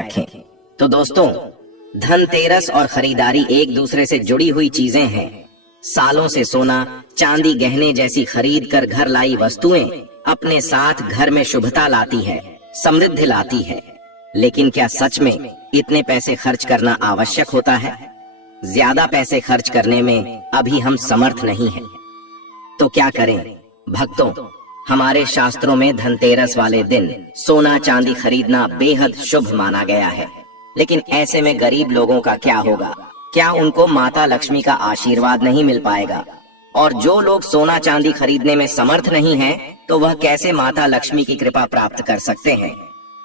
रखें। तो दोस्तों, धनतेरस और खरीदारी एक दूसरे से जुड़ी हुई चीजें हैं। सालों से सोना, चांदी, गहने जैसी खरीद कर घर लाई वस्तुएं अपने साथ घर में शुभता लाती है, समृद्धि लाती है। लेकिन क्या सच में इतने पैसे खर्च करना आवश्यक होता है? ज्यादा पैसे खर्च करने में अभी हम समर्थ नहीं हैं। तो क्या करें भक्तों? हमारे शास्त्रों में धनतेरस वाले दिन सोना चांदी खरीदना बेहद शुभ माना गया है। लेकिन ऐसे में गरीब लोगों का क्या होगा? क्या उनको माता लक्ष्मी का आशीर्वाद नहीं मिल पाएगा? और जो लोग सोना चांदी खरीदने में समर्थ नहीं हैं, तो वह कैसे माता लक्ष्मी की कृपा प्राप्त कर सकते हैं?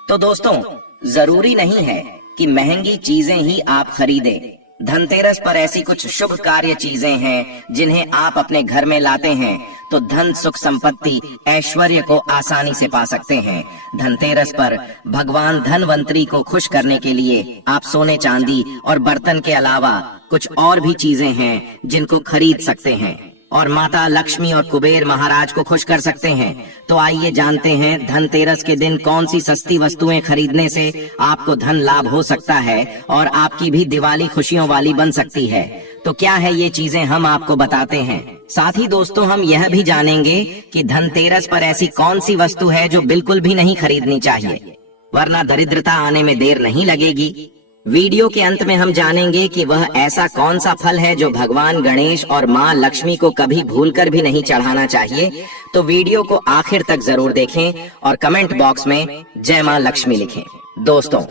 तो दोस्तों, जरूरी नहीं है कि महंगी चीजें ही आप खरीदें। धनतेरस पर ऐसी कुछ शुभ कार्य चीजें हैं जिन्हें आप अपने घर में लाते हैं तो धन, सुख, संपत्ति, ऐश्वर्य को आसानी से पा सकते हैं। धनतेरस पर भगवान धनवंतरी को खुश करने के लिए आप सोने, चांदी और बर्तन के अलावा कुछ और भी चीजें हैं जिनको खरीद सकते हैं और माता लक्ष्मी और कुबेर महाराज को खुश कर सकते हैं। तो आइए जानते हैं धनतेरस के दिन कौन सी सस्ती वस्तुएं खरीदने से आपको धन लाभ हो सकता है और आपकी भी दिवाली खुशियों वाली बन सकती है। तो क्या है ये चीजें, हम आपको बताते हैं। साथ ही दोस्तों, हम यह भी जानेंगे कि धनतेरस पर ऐसी कौन सी वस्तु है जो बिल्कुल भी नहीं खरीदनी चाहिए, वरना दरिद्रता आने में देर नहीं लगेगी। वीडियो के अंत में हम जानेंगे कि वह ऐसा कौन सा फल है जो भगवान गणेश और माँ लक्ष्मी को कभी भूलकर भी नहीं चढ़ाना चाहिए। तो वीडियो को आखिर तक जरूर देखें और कमेंट बॉक्स में जय माँ लक्ष्मी लिखें। दोस्तों,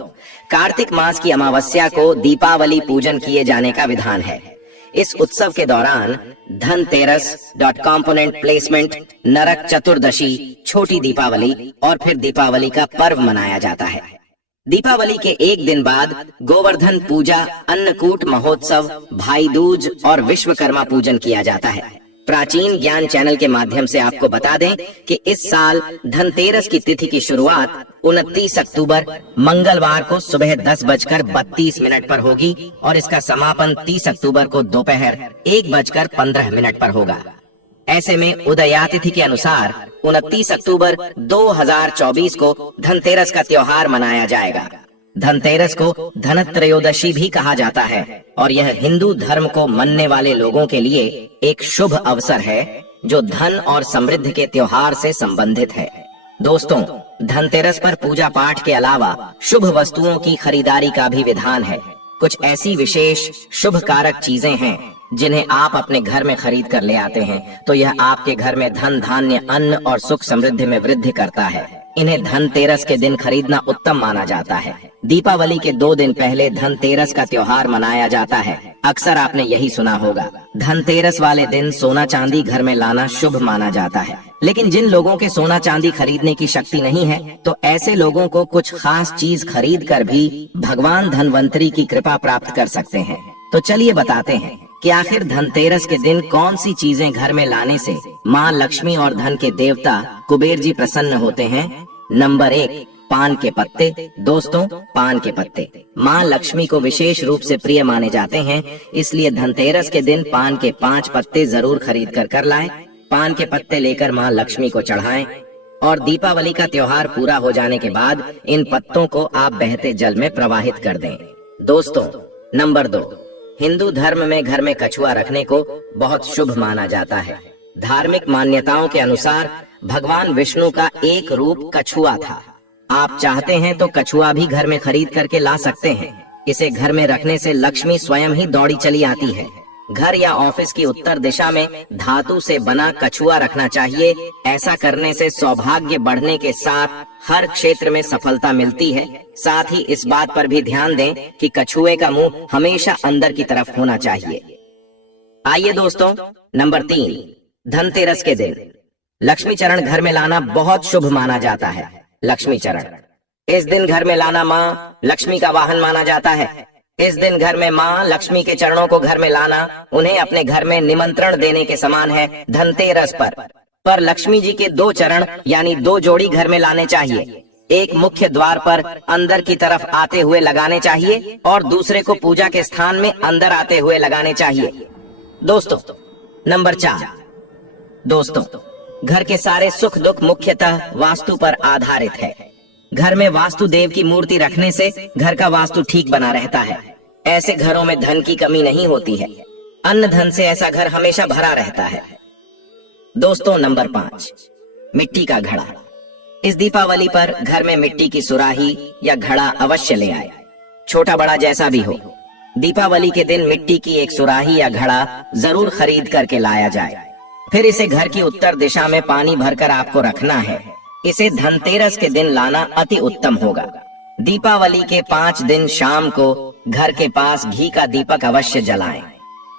कार्तिक मास की अमावस्या को दीपावली पूजन किए जाने का विधान है। इस उत्सव के दौरान धनतेरस, कंपोनेंट प्लेसमेंट, नरक चतुर्दशी, छोटी दीपावली और फिर दीपावली का पर्व मनाया जाता है। दीपावली के एक दिन बाद गोवर्धन पूजा, अन्नकूट महोत्सव, भाई दूज और विश्वकर्मा पूजन किया जाता है। प्राचीन ज्ञान चैनल के माध्यम से आपको बता दें कि इस साल धनतेरस की तिथि की शुरुआत 29 अक्टूबर मंगलवार को सुबह 10:32 पर होगी और इसका समापन 30 अक्टूबर को दोपहर 1:15 पर होगा। ऐसे में उदया तिथि के अनुसार 29 अक्टूबर 2024 को धनतेरस का त्योहार मनाया जाएगा। धनतेरस को धनत्रयोदशी भी कहा जाता है और यह हिंदू धर्म को मानने वाले लोगों के लिए एक शुभ अवसर है जो धन और समृद्धि के त्योहार से संबंधित है। दोस्तों, धनतेरस पर पूजा पाठ के अलावा शुभ वस्तुओं की खरीदारी का भी विधान है। कुछ ऐसी विशेष शुभ कारक चीजें हैं जिन्हें आप अपने घर में खरीद कर ले आते हैं तो यह आपके घर में धन, धान्य, अन्न और सुख समृद्धि में वृद्धि करता है। इन्हें धनतेरस के दिन खरीदना उत्तम माना जाता है। दीपावली के 2 दिन पहले धनतेरस का त्योहार मनाया जाता है। अक्सर आपने यही सुना होगा, धनतेरस वाले दिन सोना चांदी घर में लाना शुभ माना जाता है। लेकिन जिन लोगों के सोना चांदी खरीदने की शक्ति नहीं है, तो ऐसे लोगों को कुछ खास चीज खरीद कर भी भगवान धनवंतरी की कृपा प्राप्त कर सकते हैं। तो चलिए बताते हैं कि आखिर धनतेरस के दिन कौन सी चीजें घर में लाने से माँ लक्ष्मी और धन के देवता कुबेर जी प्रसन्न होते हैं। नंबर 1, पान के पत्ते। दोस्तों, पान के पत्ते माँ लक्ष्मी को विशेष रूप से प्रिय माने जाते हैं, इसलिए धनतेरस के दिन पान के 5 पत्ते जरूर खरीद कर लाएं। पान के पत्ते लेकर माँ लक्ष्मी को चढ़ाएं और दीपावली का त्योहार पूरा हो जाने के बाद इन पत्तों को आप बहते जल में प्रवाहित कर दें। दोस्तों, नंबर 2, हिंदू धर्म में घर में कछुआ रखने को बहुत शुभ माना जाता है। धार्मिक मान्यताओं के अनुसार भगवान विष्णु का एक रूप कछुआ था। आप चाहते हैं तो कछुआ भी घर में खरीद करके ला सकते हैं। इसे घर में रखने से लक्ष्मी स्वयं ही दौड़ी चली आती है। घर या ऑफिस की उत्तर दिशा में धातु से बना कछुआ रखना चाहिए। ऐसा करने से सौभाग्य बढ़ने के साथ हर क्षेत्र में सफलता मिलती है। साथ ही इस बात पर भी ध्यान दें कि कछुए का मुंह हमेशा अंदर की तरफ होना चाहिए। आइए दोस्तों, नंबर 3, धनतेरस के दिन लक्ष्मी चरण घर में लाना बहुत शुभ माना जाता है। लक्ष्मी चरण इस दिन घर में लाना माँ लक्ष्मी का वाहन माना जाता है। इस दिन घर में माँ लक्ष्मी के चरणों को घर में लाना उन्हें अपने घर में निमंत्रण देने के समान है। धनतेरस पर लक्ष्मी जी के 2 चरण यानी 2 जोड़ी घर में लाने चाहिए। एक मुख्य द्वार पर अंदर की तरफ आते हुए लगाने चाहिए और दूसरे को पूजा के स्थान में अंदर आते हुए लगाने चाहिए। दोस्तों, नंबर 4, दोस्तों घर के सारे सुख दुख मुख्यतः वास्तु पर आधारित है। घर में वास्तुदेव की मूर्ति रखने से घर का वास्तु ठीक बना रहता है। ऐसे घरों में धन की कमी नहीं होती है। अन्न धन से ऐसा घर हमेशा भरा रहता है। दोस्तों, नंबर 5, मिट्टी का घड़ा। इस दीपावली पर घर में मिट्टी की सुराही या घड़ा अवश्य ले आए, छोटा बड़ा जैसा भी हो। दीपावली के दिन मिट्टी की एक सुराही या घड़ा जरूर खरीद करके लाया जाए। फिर इसे घर की उत्तर दिशा में पानी भरकर आपको रखना है। इसे धनतेरस के दिन लाना अति उत्तम होगा। दीपावली के 5 दिन शाम को घर के पास घी का दीपक अवश्य जलाएं।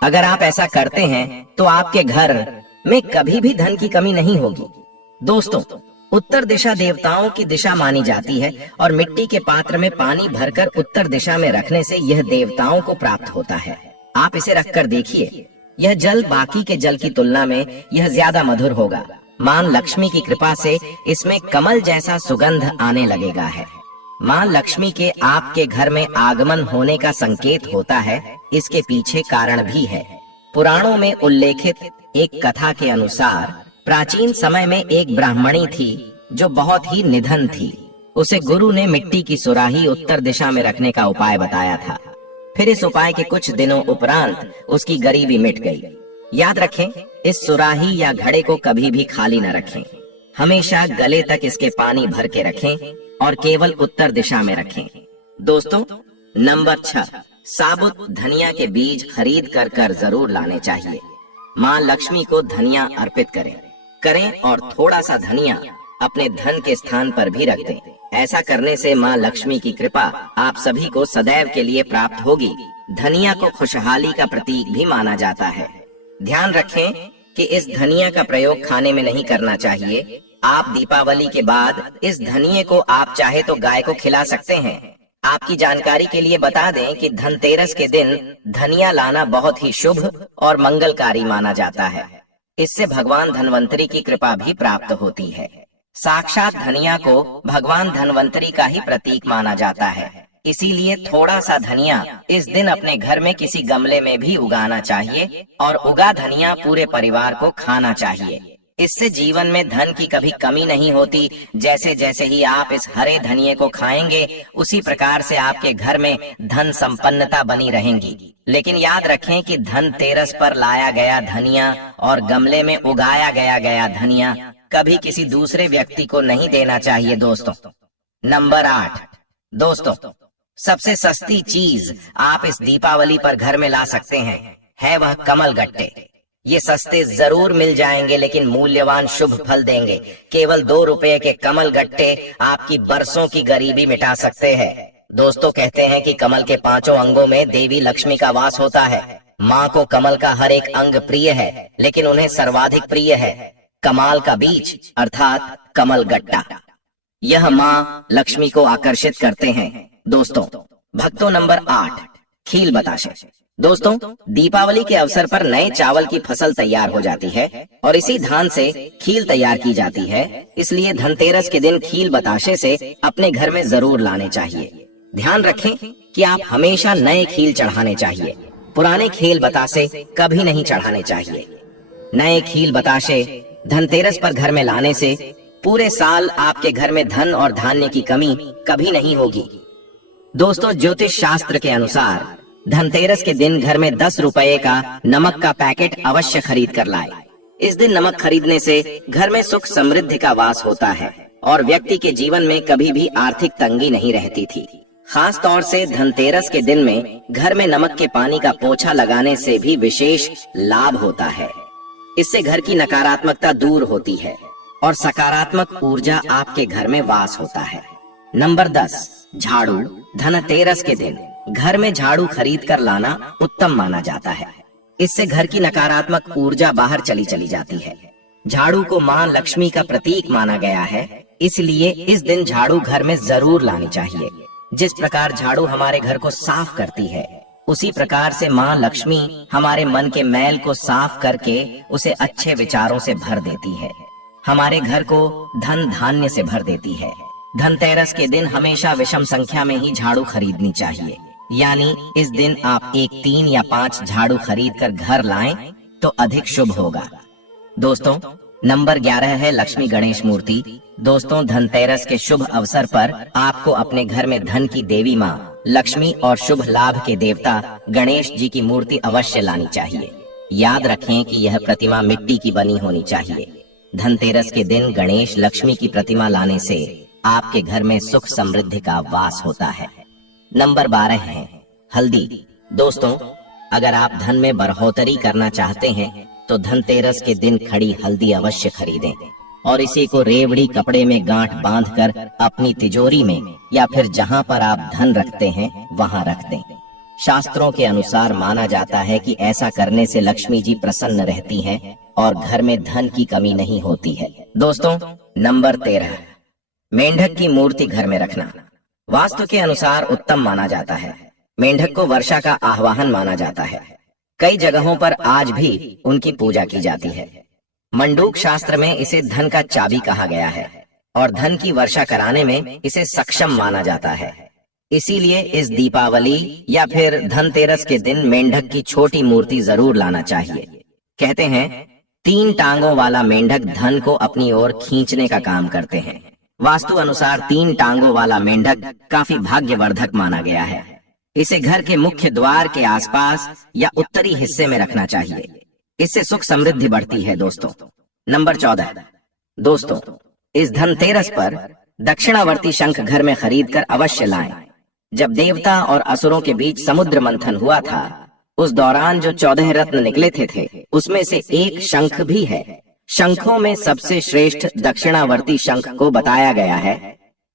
अगर आप ऐसा करते हैं तो आपके घर में कभी भी धन की कमी नहीं होगी। दोस्तों, उत्तर दिशा देवताओं की दिशा मानी जाती है और मिट्टी के पात्र में पानी भरकर उत्तर दिशा में रखने से यह देवताओं को प्राप्त होता है। आप इसे रखकर देखिए, यह जल बाकी के जल की तुलना में यह ज्यादा मधुर होगा। मां लक्ष्मी की कृपा से इसमें कमल जैसा सुगंध आने लगेगा है। मां लक्ष्मी के आपके घर में आगमन होने का संकेत होता है। इसके पीछे कारण भी है। पुराणों में उल्लेखित एक कथा के अनुसार प्राचीन समय में एक ब्राह्मणी थी जो बहुत ही निधन थी। उसे गुरु ने मिट्टी की सुराही उत्तर दिशा में रखने का उपाय बताया था। फिर इस उपाय के कुछ दिनों उपरांत उसकी गरीबी मिट गई। याद रखें, इस सुराही या घड़े को कभी भी खाली न रखें। हमेशा गले तक इसके पानी भर के रखें और केवल उत्तर दिशा में रखें। दोस्तों, नंबर 6, साबुत धनिया के बीज खरीद कर जरूर लाने चाहिए। मां लक्ष्मी को धनिया अर्पित करें और थोड़ा सा धनिया अपने धन के स्थान पर भी रख दें। ऐसा करने से मां लक्ष्मी की कृपा आप सभी को सदैव के लिए प्राप्त होगी। धनिया को खुशहाली का प्रतीक भी माना जाता है। ध्यान रखें कि इस धनिया का प्रयोग खाने में नहीं करना चाहिए। आप दीपावली के बाद इस धनिये को आप चाहे तो गाय को खिला सकते हैं। आपकी जानकारी के लिए बता दें कि धनतेरस के दिन धनिया लाना बहुत ही शुभ और मंगलकारी माना जाता है। इससे भगवान धनवंतरी की कृपा भी प्राप्त होती है। साक्षात धनिया को भगवान धनवंतरी का ही प्रतीक माना जाता है। इसीलिए थोड़ा सा धनिया इस दिन अपने घर में किसी गमले में भी उगाना चाहिए और उगा धनिया पूरे परिवार को खाना चाहिए। इससे जीवन में धन की कभी कमी नहीं होती। जैसे जैसे ही आप इस हरे धनिये को खाएंगे, उसी प्रकार से आपके घर में धन संपन्नता बनी रहेंगी। लेकिन याद रखें कि धनतेरस पर लाया गया धनिया और गमले में उगाया गया धनिया कभी किसी दूसरे व्यक्ति को नहीं देना चाहिए। दोस्तों, नंबर 8, दोस्तों, सबसे सस्ती चीज आप इस दीपावली पर घर में ला सकते हैं, है वह कमल गट्टे। ये सस्ते जरूर मिल जाएंगे लेकिन मूल्यवान शुभ फल देंगे। केवल 2 रुपए के कमल गट्टे आपकी बरसों की गरीबी मिटा सकते हैं। दोस्तों, कहते हैं कि कमल के 5 अंगों में देवी लक्ष्मी का वास होता है। माँ को कमल का हर एक अंग प्रिय है, लेकिन उन्हें सर्वाधिक प्रिय है कमाल का बीज अर्थात कमल गट्टा। यह माँ लक्ष्मी को आकर्षित करते हैं। दोस्तों, भक्तों, नंबर 8, खील बताशे। दोस्तों, दीपावली के अवसर पर नए चावल की फसल तैयार हो जाती है और इसी धान से खील तैयार की जाती है। इसलिए धनतेरस के दिन खील बताशे से अपने घर में जरूर लाने चाहिए। ध्यान रखें कि आप हमेशा नए खील चढ़ाने चाहिए। पुराने खील बताशे कभी नहीं चढ़ाने चाहिए। नए खील बताशे धनतेरस पर घर में लाने से पूरे साल आपके घर में धन और धान्य की कमी कभी नहीं होगी। दोस्तों, ज्योतिष शास्त्र के अनुसार धनतेरस के दिन घर में 10 रुपए का नमक का पैकेट अवश्य खरीद कर लाए। इस दिन नमक खरीदने से घर में सुख समृद्धि का वास होता है और व्यक्ति के जीवन में कभी भी आर्थिक तंगी नहीं रहती थी। खास तौर से धनतेरस के दिन में घर में नमक के पानी का पोछा लगाने से भी विशेष लाभ होता है। इससे घर की नकारात्मकता दूर होती है और सकारात्मक ऊर्जा आपके घर में वास होता है। नंबर 10, झाड़ू। धनतेरस के दिन घर में झाड़ू खरीद कर लाना उत्तम माना जाता है। इससे घर की नकारात्मक ऊर्जा बाहर चली जाती है। झाड़ू को मां लक्ष्मी का प्रतीक माना गया है, इसलिए इस दिन झाड़ू घर में जरूर लानी चाहिए। जिस प्रकार झाड़ू हमारे घर को साफ करती है, उसी प्रकार से मां लक्ष्मी हमारे मन के मैल को साफ करके उसे अच्छे विचारों से भर देती है। हमारे घर को धन धान्य से भर देती है। धनतेरस के दिन हमेशा विषम संख्या में ही झाड़ू खरीदनी चाहिए। यानी इस दिन आप 1, 3 या 5 झाड़ू खरीद कर घर लाएं तो अधिक शुभ होगा। दोस्तों, नंबर 11 है लक्ष्मी गणेश मूर्ति। दोस्तों, धनतेरस के शुभ अवसर पर आपको अपने घर में धन की देवी माँ लक्ष्मी और शुभ लाभ के देवता गणेश जी की मूर्ति अवश्य लानी चाहिए। याद रखें कि यह प्रतिमा मिट्टी की बनी होनी चाहिए। धनतेरस के दिन गणेश लक्ष्मी की प्रतिमा लाने से आपके घर में सुख समृद्धि का वास होता है। नंबर 12 है हल्दी। दोस्तों, अगर आप धन में बढ़ोतरी करना चाहते हैं तो धनतेरस के दिन खड़ी हल्दी अवश्य खरीदें और इसी को रेवड़ी कपड़े में गांठ बांधकर अपनी तिजोरी में या फिर जहां पर आप धन रखते हैं वहां रख दें। शास्त्रों के अनुसार माना जाता है कि ऐसा करने से लक्ष्मी जी प्रसन्न रहती हैं और घर में धन की कमी नहीं होती है। दोस्तों, नंबर 13 मेंढक की मूर्ति घर में रखना वास्तु के अनुसार उत्तम माना जाता है। मेंढक को वर्षा का आह्वान माना जाता है। कई जगहों पर आज भी उनकी पूजा की जाती है। मंडूक शास्त्र में इसे धन का चाबी कहा गया है और धन की वर्षा कराने में इसे सक्षम माना जाता है। इसीलिए इस दीपावली या फिर धनतेरस के दिन मेंढक की छोटी मूर्ति जरूर लाना चाहिए। कहते हैं 3 टांगों वाला मेंढक धन को अपनी ओर खींचने का काम करते हैं। वास्तु अनुसार 3 टांगों वाला मेंढक काफी भाग्यवर्धक माना गया है। इसे घर के मुख्य द्वार के आसपास या उत्तरी हिस्से में रखना चाहिए। इससे सुख समृद्धि बढ़ती है। दोस्तों, नंबर 14 दोस्तों, इस धनतेरस पर दक्षिणावर्ती शंख घर में खरीद कर अवश्य लाएं। जब देवता और असुरों के बीच समुद्र मंथन हुआ था उस दौरान जो 14 रत्न निकले थे उसमें से एक शंख भी है। शंखों में सबसे श्रेष्ठ दक्षिणावर्ती शंख को बताया गया है।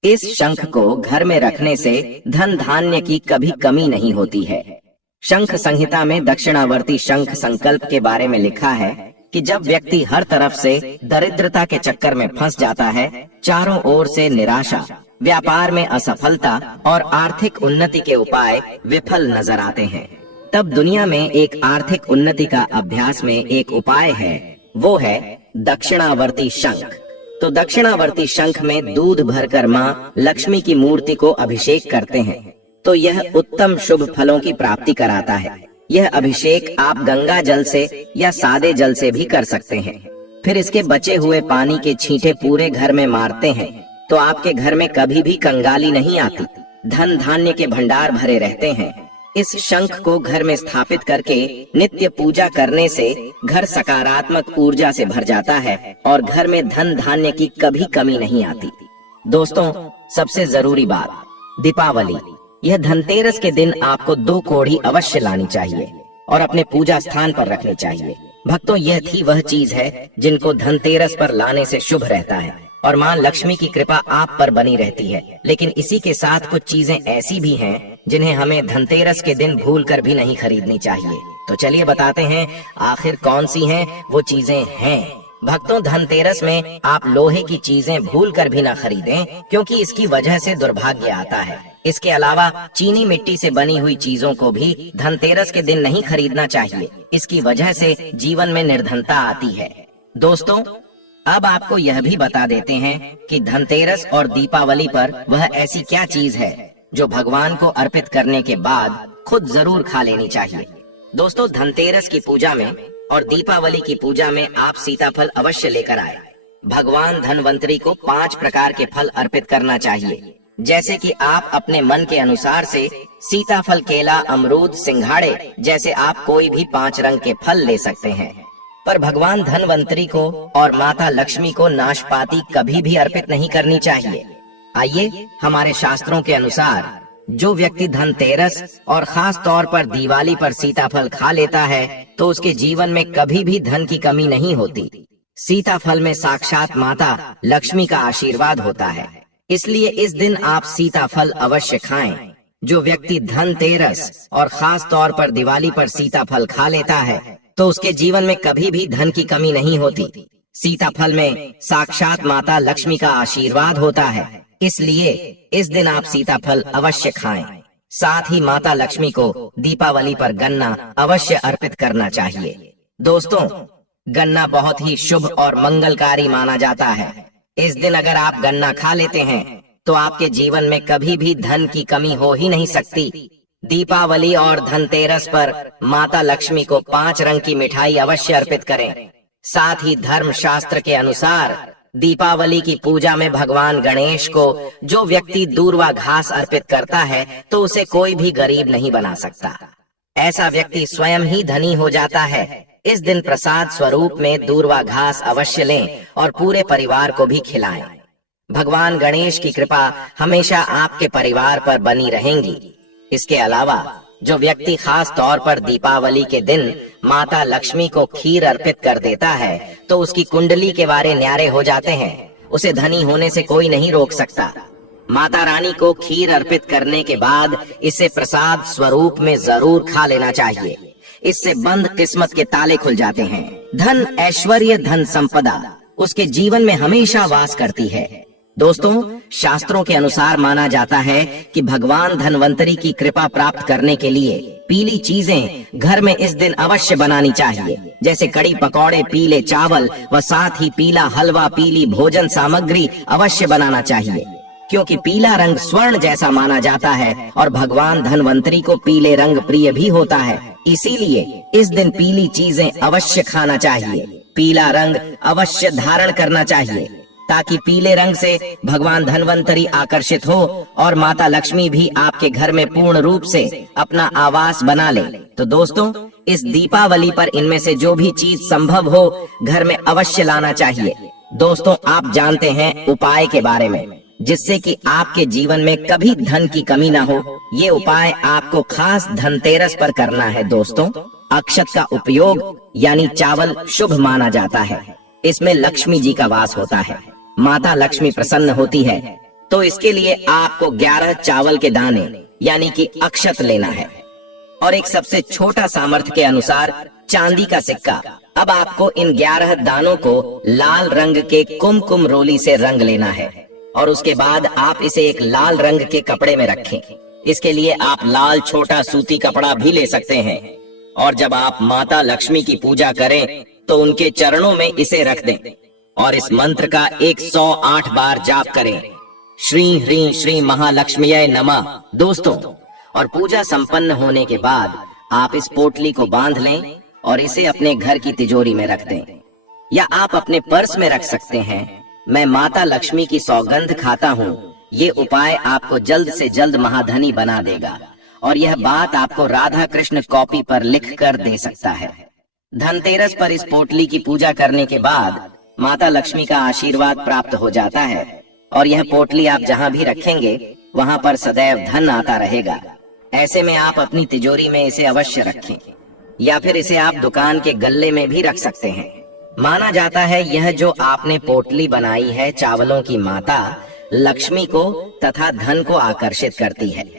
इस शंख को घर में रखने से धन धान्य की कभी कमी नहीं होती है। शंख संहिता में दक्षिणावर्ती शंख संकल्प के बारे में लिखा है कि जब व्यक्ति हर तरफ से दरिद्रता के चक्कर में फंस जाता है, चारों ओर से निराशा, व्यापार में असफलता और आर्थिक उन्नति के उपाय विफल नजर आते हैं, तब दुनिया में एक आर्थिक उन्नति का अभ्यास में एक उपाय है, वो है दक्षिणावर्ती शंख। तो दक्षिणावर्ती शंख में दूध भरकर माँ लक्ष्मी की मूर्ति को अभिषेक करते हैं तो यह उत्तम शुभ फलों की प्राप्ति कराता है। यह अभिषेक आप गंगा जल से या सादे जल से भी कर सकते हैं। फिर इसके बचे हुए पानी के छींटे पूरे घर में मारते हैं तो आपके घर में कभी भी कंगाली नहीं आती, धन धान्य के भंडार भरे रहते हैं। इस शंख को घर में स्थापित करके नित्य पूजा करने से घर सकारात्मक ऊर्जा से भर जाता है और घर में धन धान्य की कभी कमी नहीं आती। दोस्तों, सबसे जरूरी बात, दीपावली, यह धनतेरस के दिन आपको 2 कोढ़ी अवश्य लानी चाहिए और अपने पूजा स्थान पर रखनी चाहिए। भक्तों, यह थी वह चीज है जिनको धनतेरस पर लाने से शुभ रहता है और माँ लक्ष्मी की कृपा आप पर बनी रहती है। लेकिन इसी के साथ कुछ चीजें ऐसी भी हैं जिन्हें हमें धनतेरस के दिन भूलकर भी नहीं खरीदनी चाहिए। तो चलिए बताते हैं आखिर कौन सी हैं वो चीजें हैं। भक्तों, धनतेरस में आप लोहे की चीजें भूलकर भी ना खरीदें क्योंकि इसकी वजह से दुर्भाग्य आता है। इसके अलावा चीनी मिट्टी से बनी हुई चीजों को भी धनतेरस के दिन नहीं खरीदना चाहिए। इसकी वजह से जीवन में निर्धनता आती है। दोस्तों, अब आपको यह भी बता देते हैं कि धनतेरस और दीपावली पर वह ऐसी क्या चीज है जो भगवान को अर्पित करने के बाद खुद जरूर खा लेनी चाहिए। दोस्तों, धनतेरस की पूजा में और दीपावली की पूजा में आप सीताफल अवश्य लेकर आए। भगवान धनवंतरी को 5 प्रकार के फल अर्पित करना चाहिए, जैसे कि आप अपने मन के अनुसार से सीताफल, केला, अमरूद, सिंघाड़े जैसे आप कोई भी 5 रंग के फल ले सकते हैं। पर भगवान धनवंतरी को और माता लक्ष्मी को नाशपाती कभी भी अर्पित नहीं करनी चाहिए। आइए, हमारे शास्त्रों के अनुसार जो व्यक्ति धनतेरस और खास तौर पर दिवाली पर सीताफल खा लेता है तो उसके जीवन में कभी भी धन की कमी नहीं होती। सीताफल में साक्षात माता लक्ष्मी का आशीर्वाद होता है, इसलिए इस दिन आप सीताफल अवश्य खाएं। जो व्यक्ति धनतेरस और खास तौर पर दिवाली पर सीताफल खा लेता है तो उसके जीवन में कभी भी धन की कमी नहीं होती। सीताफल में साक्षात माता लक्ष्मी का आशीर्वाद होता है, इसलिए इस दिन आप सीताफल अवश्य खाएं। साथ ही माता लक्ष्मी को दीपावली पर गन्ना अवश्य अर्पित करना चाहिए। दोस्तों, गन्ना बहुत ही शुभ और मंगलकारी माना जाता है। इस दिन अगर आप गन्ना खा लेते हैं तो आपके जीवन में कभी भी धन की कमी हो ही नहीं सकती। दीपावली और धनतेरस पर माता लक्ष्मी को 5 रंग की मिठाई अवश्य अर्पित करें। साथ ही धर्म शास्त्र के अनुसार दीपावली की पूजा में भगवान गणेश को जो व्यक्ति दूर्वा घास अर्पित करता है तो उसे कोई भी गरीब नहीं बना सकता। ऐसा व्यक्ति स्वयं ही धनी हो जाता है। इस दिन प्रसाद स्वरूप में दूर्वा घास अवश्य लें और पूरे परिवार को भी खिलाएं। भगवान गणेश की कृपा हमेशा आपके परिवार पर बनी रहेंगी। इसके अलावा जो व्यक्ति खास तौर पर दीपावली के दिन माता लक्ष्मी को खीर अर्पित कर देता है तो उसकी कुंडली के वारे न्यारे हो जाते हैं। उसे धनी होने से कोई नहीं रोक सकता। माता रानी को खीर अर्पित करने के बाद इसे प्रसाद स्वरूप में जरूर खा लेना चाहिए। इससे बंद किस्मत के ताले खुल जाते हैं। धन ऐश्वर्य धन संपदा उसके जीवन में हमेशा वास करती है। दोस्तों, शास्त्रों के अनुसार माना जाता है कि भगवान धनवंतरी की कृपा प्राप्त करने के लिए पीली चीजें घर में इस दिन अवश्य बनानी चाहिए, जैसे कड़ी पकौड़े, पीले चावल व साथ ही पीला हलवा, पीली भोजन सामग्री अवश्य बनाना चाहिए, क्योंकि पीला रंग स्वर्ण जैसा माना जाता है और भगवान धनवंतरी को पीले रंग प्रिय भी होता है। इसीलिए इस दिन पीली चीजें अवश्य खाना चाहिए, पीला रंग अवश्य धारण करना चाहिए, ताकि पीले रंग से भगवान धनवंतरी आकर्षित हो और माता लक्ष्मी भी आपके घर में पूर्ण रूप से अपना आवास बना ले। तो दोस्तों, इस दीपावली पर इनमें से जो भी चीज संभव हो घर में अवश्य लाना चाहिए। दोस्तों, आप जानते हैं उपाय के बारे में, जिससे कि आपके जीवन में कभी धन की कमी ना हो। ये उपाय आपको खास धनतेरस पर करना है। दोस्तों, अक्षत का उपयोग यानी चावल शुभ माना जाता है। इसमें लक्ष्मी जी का वास होता है, माता लक्ष्मी प्रसन्न होती है। तो इसके लिए आपको 11 चावल के दाने यानी कि अक्षत लेना है और एक सबसे छोटा सामर्थ्य के अनुसार चांदी का सिक्का। अब आपको इन 11 दानों को लाल रंग के कुमकुम रोली से रंग लेना है और उसके बाद आप इसे एक लाल रंग के कपड़े में रखें। इसके लिए आप लाल छोटा सूती कपड़ा भी ले सकते हैं और जब आप माता लक्ष्मी की पूजा करें तो उनके चरणों में इसे रख दें और इस मंत्र का 108 बार जाप करें, श्री ह्रीं श्री महालक्ष्मीये नमः। दोस्तों, और पूजा संपन्न होने के बाद आप इस पोटली को बांध लें और इसे अपने घर की तिजोरी में रख दें या आप अपने पर्स में रख सकते हैं। मैं माता लक्ष्मी की सौगंध खाता हूँ, ये उपाय आपको जल्द से जल्द महाधनी बना देगा और यह बात आपको राधा कृष्ण कॉपी पर लिख कर दे सकता है। धनतेरस पर इस पोटली की पूजा करने के बाद माता लक्ष्मी का आशीर्वाद प्राप्त हो जाता है और यह पोटली आप जहाँ भी रखेंगे वहाँ पर सदैव धन आता रहेगा। ऐसे में आप अपनी तिजोरी में इसे अवश्य रखें या फिर इसे आप दुकान के गल्ले में भी रख सकते हैं। माना जाता है यह जो आपने पोटली बनाई है चावलों की माता लक्ष्मी को तथा धन को आकर्षित करती है।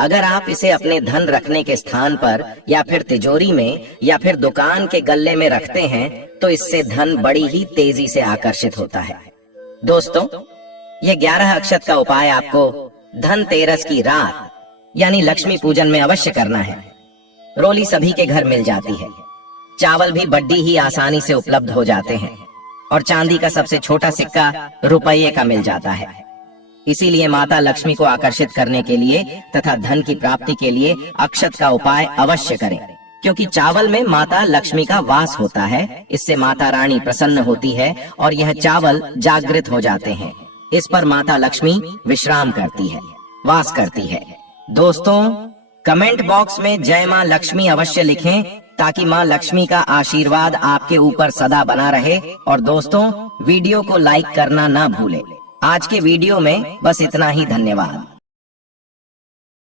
अगर आप इसे अपने धन रखने के स्थान पर या फिर तिजोरी में या फिर दुकान के गल्ले में रखते हैं तो इससे धन बड़ी ही तेजी से आकर्षित होता है। दोस्तों, ये 11 अक्षत का उपाय आपको धनतेरस की रात यानी लक्ष्मी पूजन में अवश्य करना है। रोली सभी के घर मिल जाती है, चावल भी बड्डी ही आसानी से उपलब्ध हो जाते हैं और चांदी का सबसे छोटा सिक्का रुपये का मिल जाता है। इसीलिए माता लक्ष्मी को आकर्षित करने के लिए तथा धन की प्राप्ति के लिए अक्षत का उपाय अवश्य करें, क्योंकि चावल में माता लक्ष्मी का वास होता है। इससे माता रानी प्रसन्न होती है और यह चावल जागृत हो जाते हैं। इस पर माता लक्ष्मी विश्राम करती है, वास करती है। दोस्तों, कमेंट बॉक्स में जय माँ लक्ष्मी अवश्य लिखें ताकि माँ लक्ष्मी का आशीर्वाद आपके ऊपर सदा बना रहे। और दोस्तों, वीडियो को लाइक करना ना भूलें। आज के वीडियो में बस इतना ही। धन्यवाद।